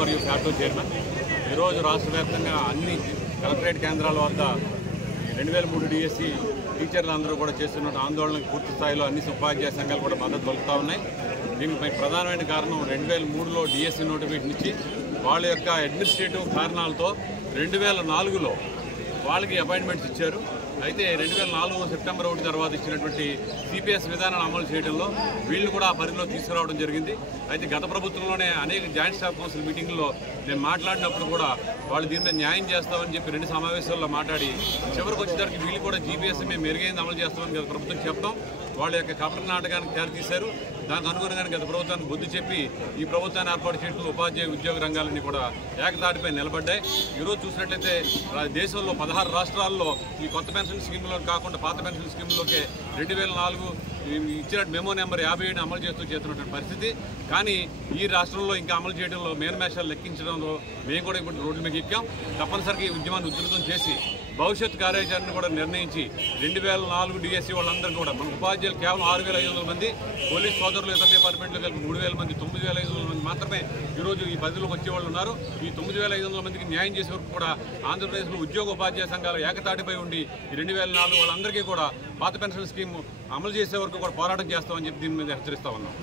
మరియు facto chairman ఈరోజు రాష్ట్ర వ్యాప్తంగా అన్ని కలెక్టరేట్ కేంద్రాల వద్ద 2003 డిఎస్సి టీచర్లు అందరూ కూడా చేస్తున్న ఆందోళనకు పూర్తి స్థాయిలో అన్ని ఉపాధ్యాయ సంఘాలు కూడా మద్దతు పలుకుతూ ఉన్నాయి. దీనికి ప్రధానమైన కారణం 2003లో డిఎస్సి నోటిఫికేషన్ ఇచ్చి వాళ్ళ యొక్క అడ్మినిస్ట్రేటివ్ కారణాలతో 2004లో వాళ్ళకి అపాయింట్మెంట్స్ ఇచ్చారు. అయితే 2004 సెప్టెంబర్ 1 తర్వాత ఇచ్చినటువంటి సిపిఎస్ విధానాన్ని అమలు చేయడంలో వీళ్ళు కూడా ఆ పరిధిలో తీసుకురావడం జరిగింది. అయితే గత ప్రభుత్వంలోనే అనేక జాయింట్ స్టాఫ్ కౌన్సిల్ మీటింగ్లో నేను మాట్లాడినప్పుడు కూడా వాళ్ళు దీని మీద న్యాయం చేస్తామని చెప్పి 2 సమావేశాల్లో మాట్లాడి చివరికి వచ్చేసరికి వీళ్ళు కూడా జీపీఎస్ మేము మెరుగైంది అమలు చేస్తామని గత ప్రభుత్వం చెప్తాం. వాళ్ళ యొక్క కపట నాటకానికి దారితీశారు. దానికి అనుగుణంగానే గత ప్రభుత్వానికి బుద్ధి చెప్పి ఈ ప్రభుత్వాన్ని ఏర్పాటు చేయడంలో ఉపాధ్యాయ ఉద్యోగ రంగాలన్నీ కూడా ఏకతాటిపై నిలబడ్డాయి. ఈరోజు చూసినట్లయితే దేశంలో 16 రాష్ట్రాల్లో ఈ కొత్త పెన్షన్ స్కీమ్లో కాకుండా పాత పెన్షన్ స్కీమ్లోకే 2004 ఇచ్చిన మెమో నెంబర్ 57 అమలు చేస్తున్నటువంటి పరిస్థితి. కానీ ఈ రాష్ట్రంలో ఇంకా అమలు చేయడంలో మేనమేషాలు లెక్కించడంలో మేము కూడా ఇప్పుడు రోడ్ల మీద ఎక్కాం. తప్పనిసరిగా ఈ ఉద్యమాన్ని ఉధృతం చేసి భవిష్యత్ కార్యాచరణ కూడా నిర్ణయించి 2004 డిఎస్సి వాళ్ళందరూ కూడా మన ఉపాధ్యాయులు కేవలం 6500 మంది, పోలీస్ సోదరులు ఇతర డిపార్ట్మెంట్లో కలిపి 3000 మంది, 9500 మంది మాత్రమే ఈరోజు ఈ పరిధిలోకి వచ్చేవాళ్ళు ఉన్నారు. ఈ 9500 మందికి న్యాయం చేసే వరకు కూడా ఆంధ్రప్రదేశ్లో ఉద్యోగ ఉపాధ్యాయ సంఘాలు ఏకతాటిపై ఉండి ఈ 2004 వాళ్ళందరికీ కూడా పాత పెన్షన్ స్కీమ్ అమలు చేసే వరకు కూడా పోరాటం చేస్తామని చెప్పి దీని మీద హెచ్చరిస్తా ఉన్నాం.